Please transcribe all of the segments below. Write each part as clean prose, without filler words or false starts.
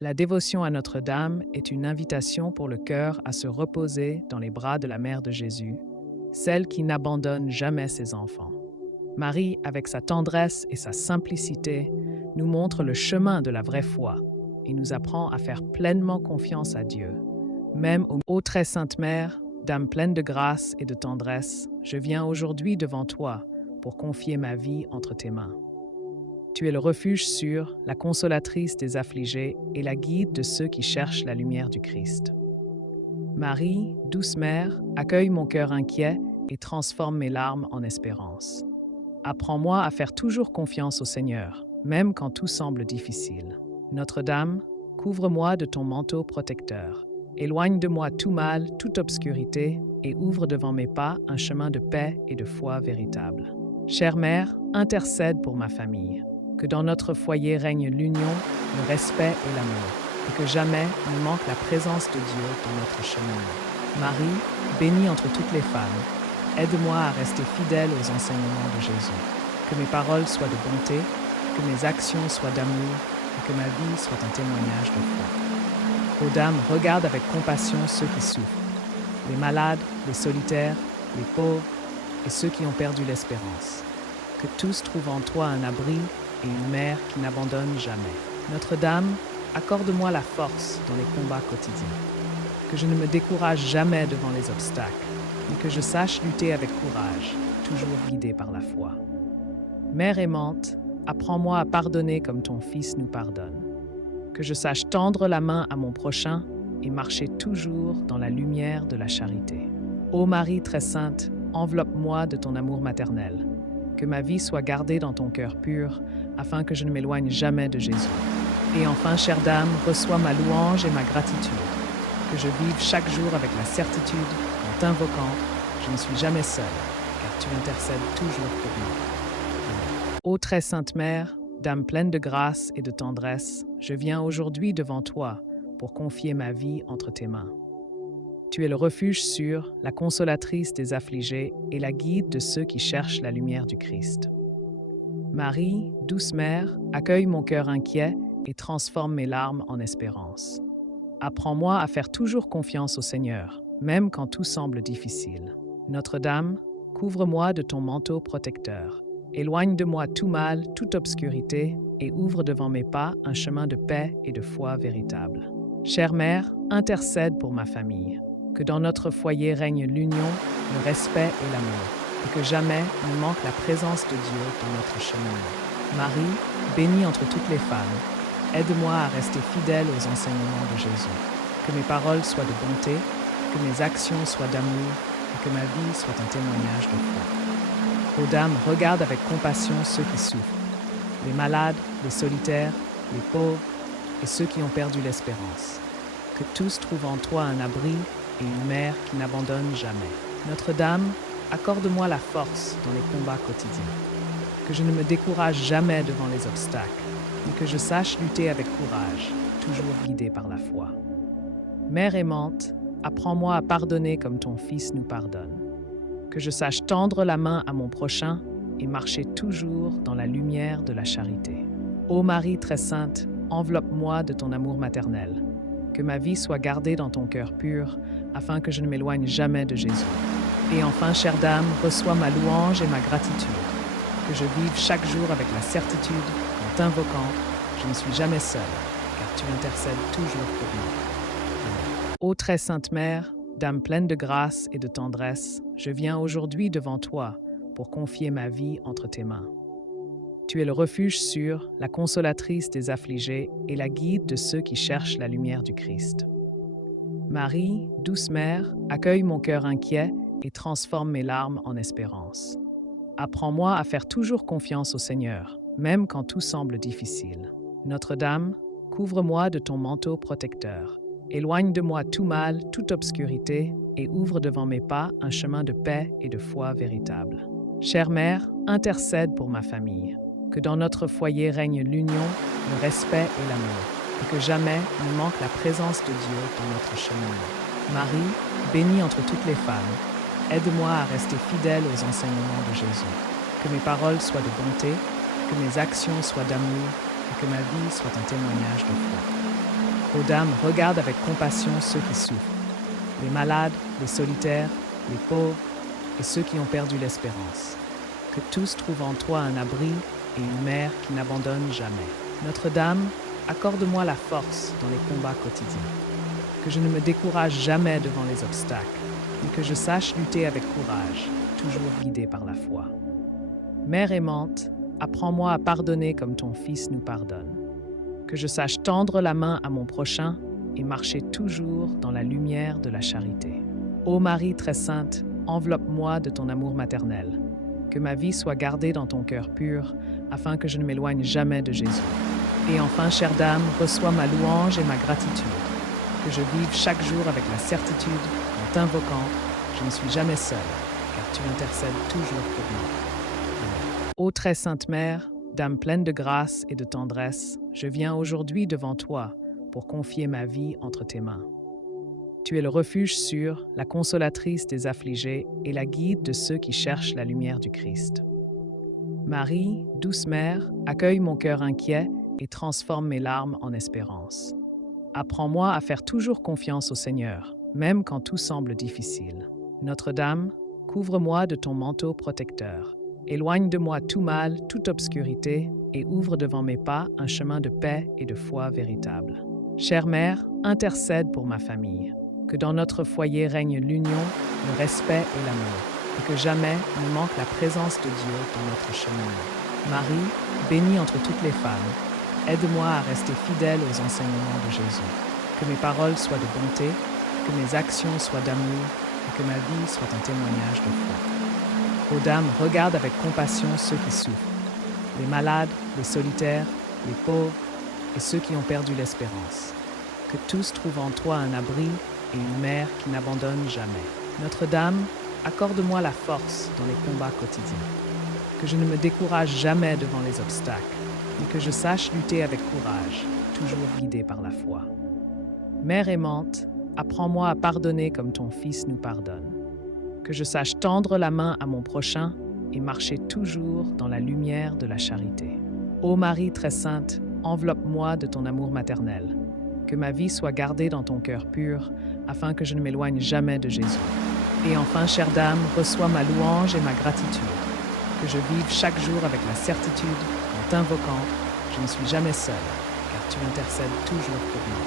La dévotion à Notre-Dame est une invitation pour le cœur à se reposer dans les bras de la Mère de Jésus, celle qui n'abandonne jamais ses enfants. Marie, avec sa tendresse et sa simplicité, nous montre le chemin de la vraie foi et nous apprend à faire pleinement confiance à Dieu. Même ô très sainte Mère, Dame pleine de grâce et de tendresse, je viens aujourd'hui devant toi pour confier ma vie entre tes mains. Tu es le refuge sûr, la consolatrice des affligés et la guide de ceux qui cherchent la lumière du Christ. Marie, douce mère, accueille mon cœur inquiet et transforme mes larmes en espérance. Apprends-moi à faire toujours confiance au Seigneur, même quand tout semble difficile. Notre-Dame, couvre-moi de ton manteau protecteur. Éloigne de moi tout mal, toute obscurité, et ouvre devant mes pas un chemin de paix et de foi véritable. Chère Mère, intercède pour ma famille. Que dans notre foyer règne l'union, le respect et l'amour, et que jamais ne manque la présence de Dieu dans notre cheminement. Marie, bénie entre toutes les femmes, aide-moi à rester fidèle aux enseignements de Jésus. Que mes paroles soient de bonté, que mes actions soient d'amour, et que ma vie soit un témoignage de foi. Ô Dame, regarde avec compassion ceux qui souffrent, les malades, les solitaires, les pauvres et ceux qui ont perdu l'espérance. Que tous trouvent en toi un abri et une mère qui n'abandonne jamais. Notre-Dame, accorde-moi la force dans les combats quotidiens. Que je ne me décourage jamais devant les obstacles, mais que je sache lutter avec courage, toujours guidée par la foi. Mère aimante, apprends-moi à pardonner comme ton Fils nous pardonne. Que je sache tendre la main à mon prochain et marcher toujours dans la lumière de la charité. Ô Marie très sainte, enveloppe-moi de ton amour maternel. Que ma vie soit gardée dans ton cœur pur, afin que je ne m'éloigne jamais de Jésus. Et enfin, chère Dame, reçois ma louange et ma gratitude. Que je vive chaque jour avec la certitude qu'en t'invoquant, je ne suis jamais seule, car tu intercèdes toujours pour moi. Amen. Ô très sainte Mère, Dame pleine de grâce et de tendresse, je viens aujourd'hui devant toi pour confier ma vie entre tes mains. Tu es le refuge sûr, la consolatrice des affligés et la guide de ceux qui cherchent la lumière du Christ. Marie, douce mère, accueille mon cœur inquiet et transforme mes larmes en espérance. Apprends-moi à faire toujours confiance au Seigneur, même quand tout semble difficile. Notre-Dame, couvre-moi de ton manteau protecteur. Éloigne de moi tout mal, toute obscurité, et ouvre devant mes pas un chemin de paix et de foi véritable. Chère Mère, intercède pour ma famille. Que dans notre foyer règne l'union, le respect et l'amour, et que jamais ne manque la présence de Dieu dans notre cheminement. Marie, bénie entre toutes les femmes, aide-moi à rester fidèle aux enseignements de Jésus. Que mes paroles soient de bonté, que mes actions soient d'amour, et que ma vie soit un témoignage de foi. Ô Dame, regarde avec compassion ceux qui souffrent, les malades, les solitaires, les pauvres et ceux qui ont perdu l'espérance. Que tous trouvent en toi un abri et une mère qui n'abandonne jamais. Notre-Dame, accorde-moi la force dans les combats quotidiens. Que je ne me décourage jamais devant les obstacles, mais que je sache lutter avec courage, toujours guidée par la foi. Mère aimante, apprends-moi à pardonner comme ton Fils nous pardonne. Que je sache tendre la main à mon prochain et marcher toujours dans la lumière de la charité. Ô Marie très sainte, enveloppe-moi de ton amour maternel. Que ma vie soit gardée dans ton cœur pur, afin que je ne m'éloigne jamais de Jésus. Et enfin, chère Dame, reçois ma louange et ma gratitude. Que je vive chaque jour avec la certitude qu'en t'invoquant, je ne suis jamais seule, car tu intercèdes toujours pour moi. Amen. Ô très sainte Mère, Dame pleine de grâce et de tendresse, je viens aujourd'hui devant toi pour confier ma vie entre tes mains. Tu es le refuge sûr, la consolatrice des affligés et la guide de ceux qui cherchent la lumière du Christ. Marie, douce mère, accueille mon cœur inquiet et transforme mes larmes en espérance. Apprends-moi à faire toujours confiance au Seigneur, même quand tout semble difficile. Notre-Dame, couvre-moi de ton manteau protecteur. Éloigne de moi tout mal, toute obscurité, et ouvre devant mes pas un chemin de paix et de foi véritable. Chère Mère, intercède pour ma famille. Que dans notre foyer règne l'union, le respect et l'amour, et que jamais ne manque la présence de Dieu dans notre cheminement. Marie, bénie entre toutes les femmes, aide-moi à rester fidèle aux enseignements de Jésus. Que mes paroles soient de bonté, que mes actions soient d'amour, et que ma vie soit un témoignage de foi. Ô Dame, regarde avec compassion ceux qui souffrent, les malades, les solitaires, les pauvres et ceux qui ont perdu l'espérance. Que tous trouvent en toi un abri et une mère qui n'abandonne jamais. Notre-Dame, accorde-moi la force dans les combats quotidiens. Que je ne me décourage jamais devant les obstacles, mais que je sache lutter avec courage, toujours guidée par la foi. Mère aimante, apprends-moi à pardonner comme ton Fils nous pardonne. Que je sache tendre la main à mon prochain et marcher toujours dans la lumière de la charité. Ô Marie très sainte, enveloppe-moi de ton amour maternel. Que ma vie soit gardée dans ton cœur pur, afin que je ne m'éloigne jamais de Jésus. Et enfin, chère Dame, reçois ma louange et ma gratitude. Que je vive chaque jour avec la certitude qu'en t'invoquant, je ne suis jamais seule, car tu intercèdes toujours pour moi. Amen. Ô très sainte Mère, Dame pleine de grâce et de tendresse, je viens aujourd'hui devant toi pour confier ma vie entre tes mains. Tu es le refuge sûr, la consolatrice des affligés et la guide de ceux qui cherchent la lumière du Christ. Marie, douce Mère, accueille mon cœur inquiet et transforme mes larmes en espérance. Apprends-moi à faire toujours confiance au Seigneur, même quand tout semble difficile. Notre-Dame, couvre-moi de ton manteau protecteur. Éloigne de moi tout mal, toute obscurité, et ouvre devant mes pas un chemin de paix et de foi véritable. Chère Mère, intercède pour ma famille. Que dans notre foyer règne l'union, le respect et l'amour, et que jamais ne manque la présence de Dieu dans notre cheminement. Marie, bénie entre toutes les femmes, aide-moi à rester fidèle aux enseignements de Jésus. Que mes paroles soient de bonté, que mes actions soient d'amour, et que ma vie soit un témoignage de foi. Ô Dame, regarde avec compassion ceux qui souffrent, les malades, les solitaires, les pauvres et ceux qui ont perdu l'espérance. Que tous trouvent en toi un abri et une mère qui n'abandonne jamais. Notre-Dame, accorde-moi la force dans les combats quotidiens. Que je ne me décourage jamais devant les obstacles, mais que je sache lutter avec courage, toujours guidée par la foi. Mère aimante, apprends-moi à pardonner comme ton Fils nous pardonne. Que je sache tendre la main à mon prochain et marcher toujours dans la lumière de la charité. Ô Marie très sainte, enveloppe-moi de ton amour maternel. Que ma vie soit gardée dans ton cœur pur, afin que je ne m'éloigne jamais de Jésus. Et enfin, chère Dame, reçois ma louange et ma gratitude. Que je vive chaque jour avec la certitude qu'en t'invoquant, je ne suis jamais seule, car tu intercèdes toujours pour moi.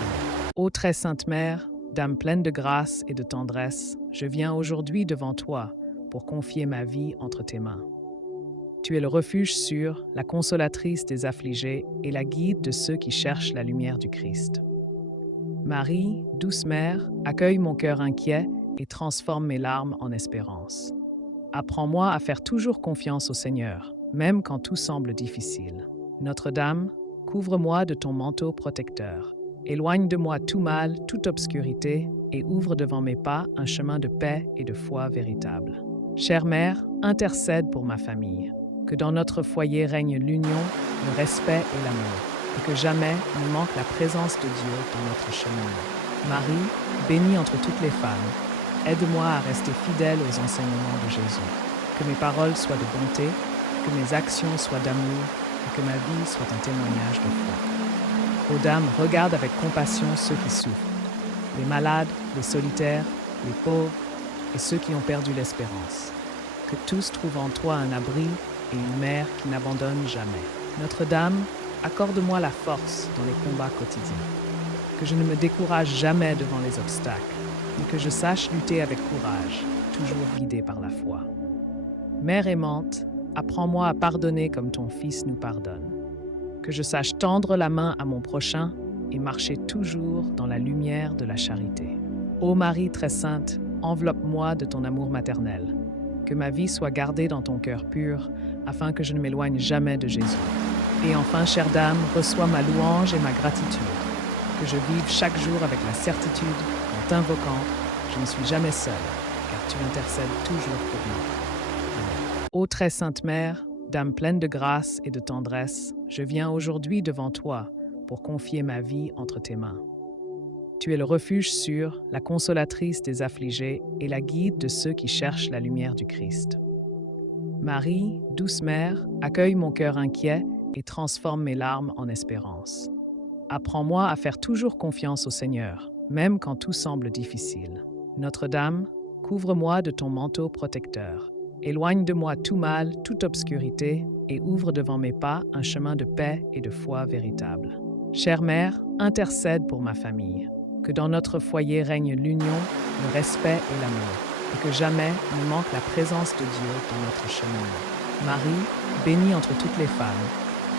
Amen. Ô très sainte Mère, Dame pleine de grâce et de tendresse, je viens aujourd'hui devant toi pour confier ma vie entre tes mains. Tu es le refuge sûr, la consolatrice des affligés et la guide de ceux qui cherchent la lumière du Christ. Marie, douce Mère, accueille mon cœur inquiet et transforme mes larmes en espérance. Apprends-moi à faire toujours confiance au Seigneur, même quand tout semble difficile. Notre-Dame, couvre-moi de ton manteau protecteur. Éloigne de moi tout mal, toute obscurité, et ouvre devant mes pas un chemin de paix et de foi véritable. Chère Mère, intercède pour ma famille. Que dans notre foyer règne l'union, le respect et l'amour, et que jamais ne manque la présence de Dieu dans notre cheminement. Marie, bénie entre toutes les femmes, aide-moi à rester fidèle aux enseignements de Jésus. Que mes paroles soient de bonté, que mes actions soient d'amour, et que ma vie soit un témoignage de foi. Ô Dame, regarde avec compassion ceux qui souffrent, les malades, les solitaires, les pauvres et ceux qui ont perdu l'espérance. Que tous trouvent en toi un abri et une mère qui n'abandonne jamais. Notre-Dame, accorde-moi la force dans les combats quotidiens. Que je ne me décourage jamais devant les obstacles, mais que je sache lutter avec courage, toujours guidée par la foi. Mère aimante, apprends-moi à pardonner comme ton Fils nous pardonne. Que je sache tendre la main à mon prochain et marcher toujours dans la lumière de la charité. Ô Marie très sainte, enveloppe-moi de ton amour maternel. Que ma vie soit gardée dans ton cœur pur, afin que je ne m'éloigne jamais de Jésus. Et enfin, chère Dame, reçois ma louange et ma gratitude. Que je vive chaque jour avec la certitude qu'en t'invoquant, je ne suis jamais seule, car tu intercèdes toujours pour moi. Amen. Ô très sainte Mère, Dame pleine de grâce et de tendresse, je viens aujourd'hui devant toi pour confier ma vie entre tes mains. Tu es le refuge sûr, la consolatrice des affligés et la guide de ceux qui cherchent la lumière du Christ. Marie, douce Mère, accueille mon cœur inquiet et transforme mes larmes en espérance. Apprends-moi à faire toujours confiance au Seigneur, même quand tout semble difficile. Notre-Dame, couvre-moi de ton manteau protecteur. Éloigne de moi tout mal, toute obscurité, et ouvre devant mes pas un chemin de paix et de foi véritable. Chère Mère, intercède pour ma famille. Que dans notre foyer règne l'union, le respect et l'amour, et que jamais ne manque la présence de Dieu dans notre cheminement. Marie, bénie entre toutes les femmes,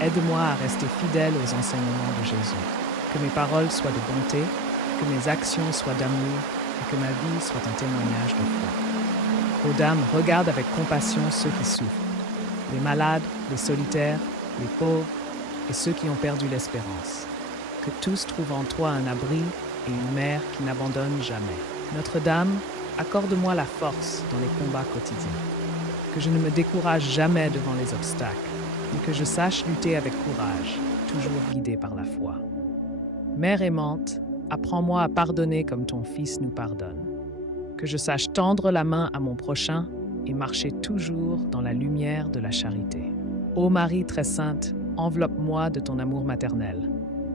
aide-moi à rester fidèle aux enseignements de Jésus. Que mes paroles soient de bonté, que mes actions soient d'amour, et que ma vie soit un témoignage de foi. Ô Dame, regarde avec compassion ceux qui souffrent, les malades, les solitaires, les pauvres et ceux qui ont perdu l'espérance. Que tous trouvent en toi un abri et une mère qui n'abandonne jamais. Notre-Dame, accorde-moi la force dans les combats quotidiens. Que je ne me décourage jamais devant les obstacles, mais que je sache lutter avec courage, toujours guidée par la foi. Mère aimante, apprends-moi à pardonner comme ton Fils nous pardonne. Que je sache tendre la main à mon prochain et marcher toujours dans la lumière de la charité. Ô Marie très sainte, enveloppe-moi de ton amour maternel.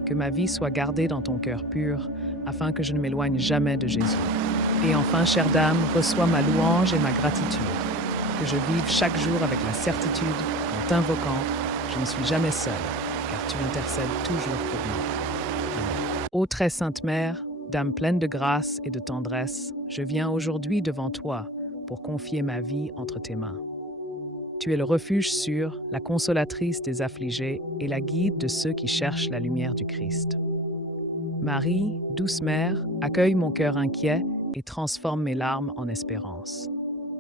Que ma vie soit gardée dans ton cœur pur, afin que je ne m'éloigne jamais de Jésus. Et enfin, chère Dame, reçois ma louange et ma gratitude. Que je vive chaque jour avec la certitude qu'en t'invoquant, je ne suis jamais seule, car tu intercèdes toujours pour moi. Ô très sainte Mère, Dame pleine de grâce et de tendresse, je viens aujourd'hui devant toi pour confier ma vie entre tes mains. Tu es le refuge sûr, la consolatrice des affligés et la guide de ceux qui cherchent la lumière du Christ. Marie, douce Mère, accueille mon cœur inquiet et transforme mes larmes en espérance.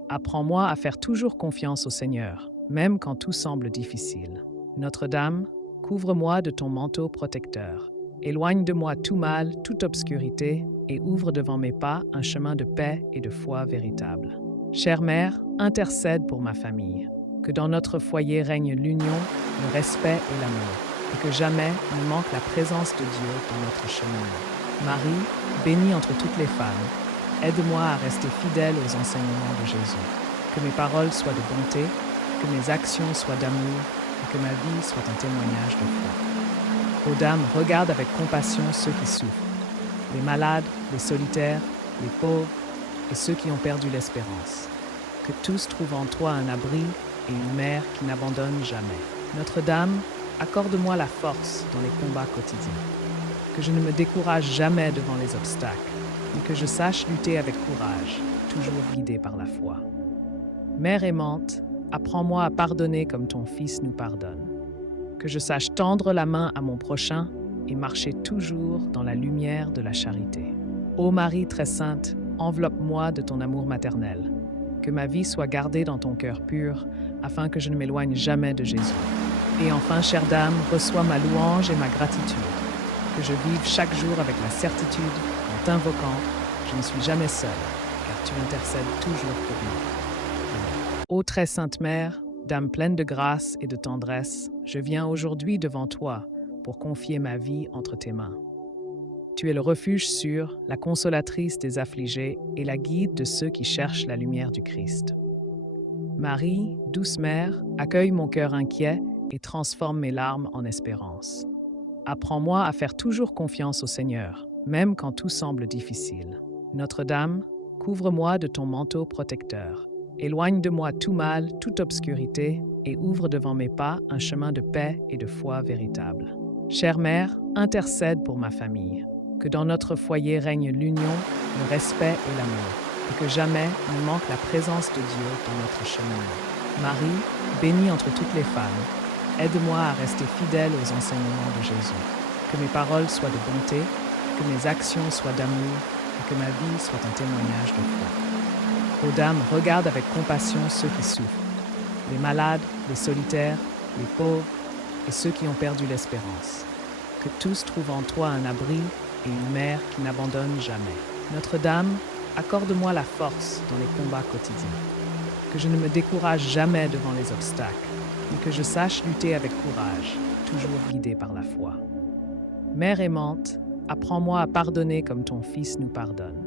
Apprends-moi à faire toujours confiance au Seigneur, même quand tout semble difficile. Notre-Dame, couvre-moi de ton manteau protecteur. Éloigne de moi tout mal, toute obscurité, et ouvre devant mes pas un chemin de paix et de foi véritable. Chère Mère, intercède pour ma famille. Que dans notre foyer règne l'union, le respect et l'amour, et que jamais ne manque la présence de Dieu dans notre cheminement. Marie, bénie entre toutes les femmes, aide-moi à rester fidèle aux enseignements de Jésus. Que mes paroles soient de bonté, que mes actions soient d'amour, et que ma vie soit un témoignage de foi. Ô Dame, regarde avec compassion ceux qui souffrent, les malades, les solitaires, les pauvres et ceux qui ont perdu l'espérance. Que tous trouvent en toi un abri et une mère qui n'abandonne jamais. Notre-Dame, accorde-moi la force dans les combats quotidiens. Que je ne me décourage jamais devant les obstacles, mais que je sache lutter avec courage, toujours guidée par la foi. Mère aimante, apprends-moi à pardonner comme ton Fils nous pardonne. Que je sache tendre la main à mon prochain et marcher toujours dans la lumière de la charité. Ô Marie très sainte, enveloppe-moi de ton amour maternel. Que ma vie soit gardée dans ton cœur pur, afin que je ne m'éloigne jamais de Jésus. Et enfin, chère Dame, reçois ma louange et ma gratitude. Que je vive chaque jour avec la certitude qu'en t'invoquant, je ne suis jamais seule, car tu intercèdes toujours pour moi. Ô très sainte Mère, Dame pleine de grâce et de tendresse, je viens aujourd'hui devant toi pour confier ma vie entre tes mains. Tu es le refuge sûr, la consolatrice des affligés et la guide de ceux qui cherchent la lumière du Christ. Marie, douce Mère, accueille mon cœur inquiet et transforme mes larmes en espérance. Apprends-moi à faire toujours confiance au Seigneur, même quand tout semble difficile. Notre-Dame, couvre-moi de ton manteau protecteur. Éloigne de moi tout mal, toute obscurité, et ouvre devant mes pas un chemin de paix et de foi véritable. Chère Mère, intercède pour ma famille. Que dans notre foyer règne l'union, le respect et l'amour, et que jamais ne manque la présence de Dieu dans notre cheminement. Marie, bénie entre toutes les femmes, aide-moi à rester fidèle aux enseignements de Jésus. Que mes paroles soient de bonté, que mes actions soient d'amour, et que ma vie soit un témoignage de foi. Ô Dame, regarde avec compassion ceux qui souffrent, les malades, les solitaires, les pauvres et ceux qui ont perdu l'espérance. Que tous trouvent en toi un abri et une mère qui n'abandonne jamais. Notre-Dame, accorde-moi la force dans les combats quotidiens. Que je ne me décourage jamais devant les obstacles, mais que je sache lutter avec courage, toujours guidée par la foi. Mère aimante, apprends-moi à pardonner comme ton Fils nous pardonne.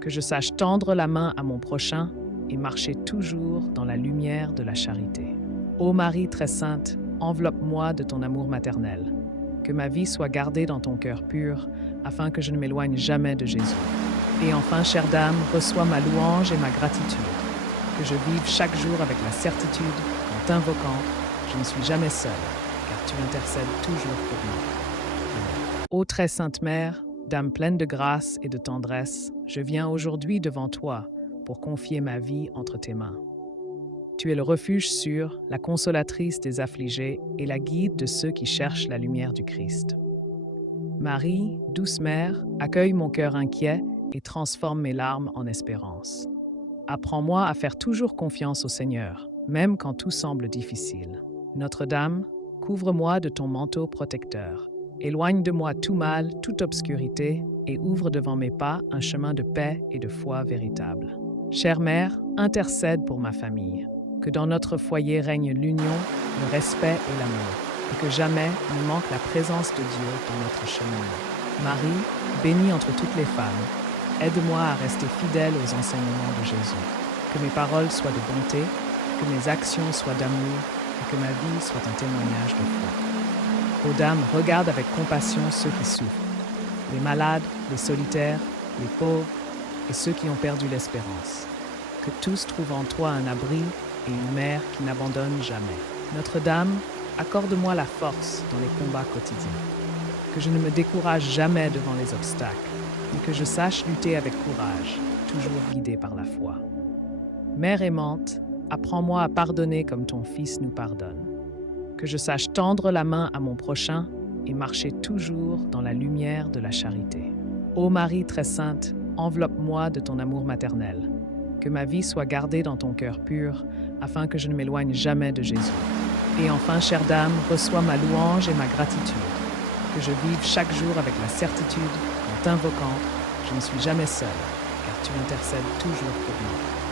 Que je sache tendre la main à mon prochain et marcher toujours dans la lumière de la charité. Ô Marie très sainte, enveloppe-moi de ton amour maternel. que ma vie soit gardée dans ton cœur pur, afin que je ne m'éloigne jamais de Jésus. Et enfin, chère dame, reçois ma louange et ma gratitude, que je vive chaque jour avec la certitude qu'en t'invoquant, je ne suis jamais seule, car tu intercèdes toujours pour moi. Ô très sainte Mère, Dame pleine de grâce et de tendresse, je viens aujourd'hui devant toi pour confier ma vie entre tes mains. Tu es le refuge sûr, la consolatrice des affligés et la guide de ceux qui cherchent la lumière du Christ. Marie, douce mère, accueille mon cœur inquiet et transforme mes larmes en espérance. Apprends-moi à faire toujours confiance au Seigneur, même quand tout semble difficile. Notre-Dame, couvre-moi de ton manteau protecteur. Éloigne de moi tout mal, toute obscurité, et ouvre devant mes pas un chemin de paix et de foi véritable. Chère Mère, intercède pour ma famille. Que dans notre foyer règne l'union, le respect et l'amour, et que jamais ne manque la présence de Dieu dans notre cheminement. Marie, bénie entre toutes les femmes, aide-moi à rester fidèle aux enseignements de Jésus. Que mes paroles soient de bonté, que mes actions soient d'amour, et que ma vie soit un témoignage de foi. Ô Dame, regarde avec compassion ceux qui souffrent, les malades, les solitaires, les pauvres et ceux qui ont perdu l'espérance. Que tous trouvent en toi un abri et une mère qui n'abandonne jamais. Notre-Dame, accorde-moi la force dans les combats quotidiens. Que je ne me décourage jamais devant les obstacles, mais que je sache lutter avec courage, toujours guidée par la foi. Mère aimante, apprends-moi à pardonner comme ton Fils nous pardonne. Que je sache tendre la main à mon prochain et marcher toujours dans la lumière de la charité. Ô Marie très sainte, enveloppe-moi de ton amour maternel. Que ma vie soit gardée dans ton cœur pur, afin que je ne m'éloigne jamais de Jésus. Et enfin, chère Dame, reçois ma louange et ma gratitude. Que je vive chaque jour avec la certitude qu'en t'invoquant, je ne suis jamais seule, car tu intercèdes toujours pour moi.